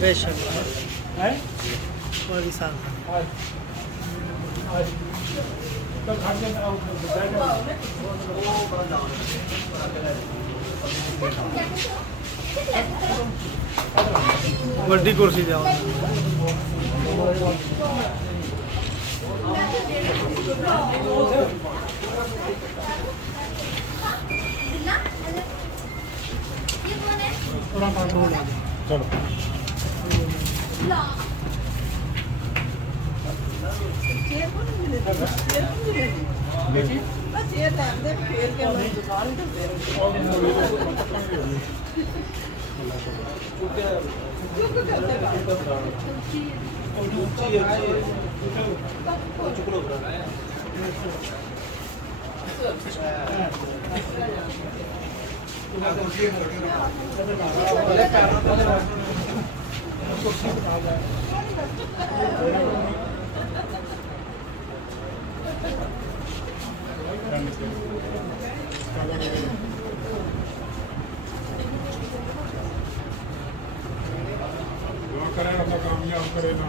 बेशक है कोई साल बड़ी कुर्सी जाओ चलो कामयाब करे ना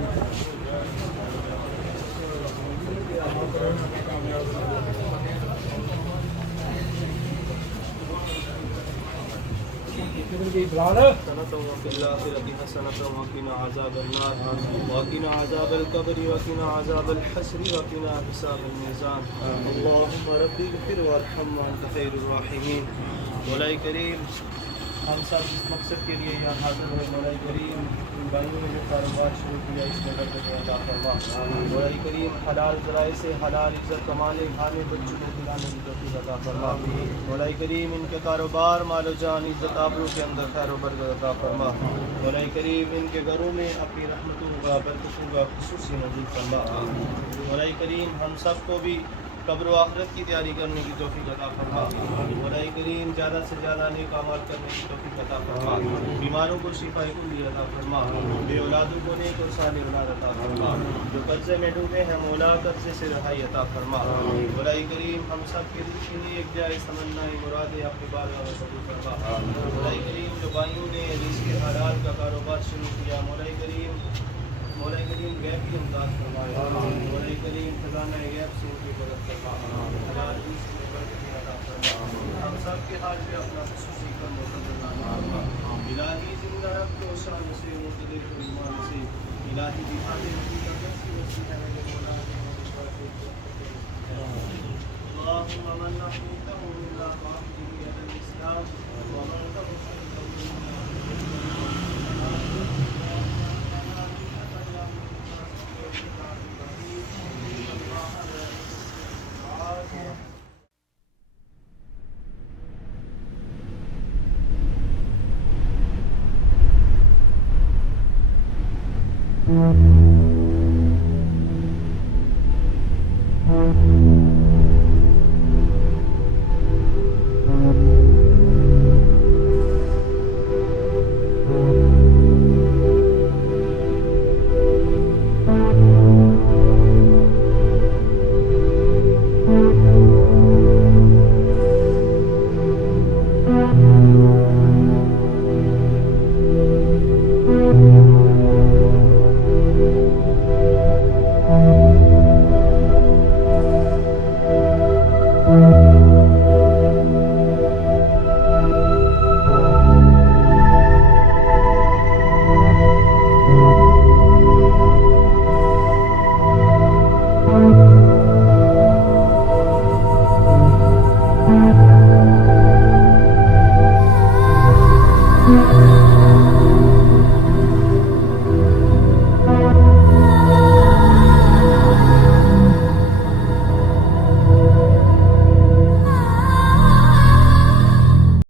हम सब इस मकसद के लिए यहाँ हाजिर हुए। मौलाई करीम भाइयों ने जो कारोबार शुरू किया इसमें बरकत अता फरमा। मौलाई करीम हलाल ज़राए से हलाल इज़्ज़त कमाने खाने बच्चों को खिलाने की तौफीक अता फरमा। मौलाई करीम इनके कारोबार मालो जान इज़्ज़त आबरू के अंदर खैर व बरकत अता फरमा। मौलाई करीम इनके घरों में अपनी रहमतों का बरकतों का खुसूसी नज़ीर फरमा। मौलाई करीम हम सब को भी कब्र व आखिरत की तैयारी करने की तौफीक अता फरमा। मौला करीम ज़्यादा से ज़्यादा नेक अमाल करने की तौफीक अता फरमा। बीमारों को शिफा कुल्ली अता फरमा। बे औलादों को नेक और साले औलाद अता फरमा। जो कर्जे में डूबे हैं मौला कर्जे से रहाई अता फरमा। मौला करीम हम सब के दिल के लिए एक जाए तमन्ना मुरादें अपने बारगाह में कबूल फरमा। मौला करीम जो भाइयों ने रिज़्क़ हलाल का कारोबार शुरू किया, मौला करीम गैब की इमदाद फरमाए। मौला करीम खजाना गैब से उनकी मदद फरमा। हलाल रिज़्क़ में बरकत अता फरमा। हम सब के हाल में अपना खुसूसी कर मुक़द्दर इलाही ज़िंदा रखो शान से मुक़द्दर को ईमान से इलाही बिहार नबी का कैसी वसी है मेरे मौला अल्लाहुम्मा मन नहमीतहु मिल्ला माफ़ी अल इस्लाम व मन Mm-hmm.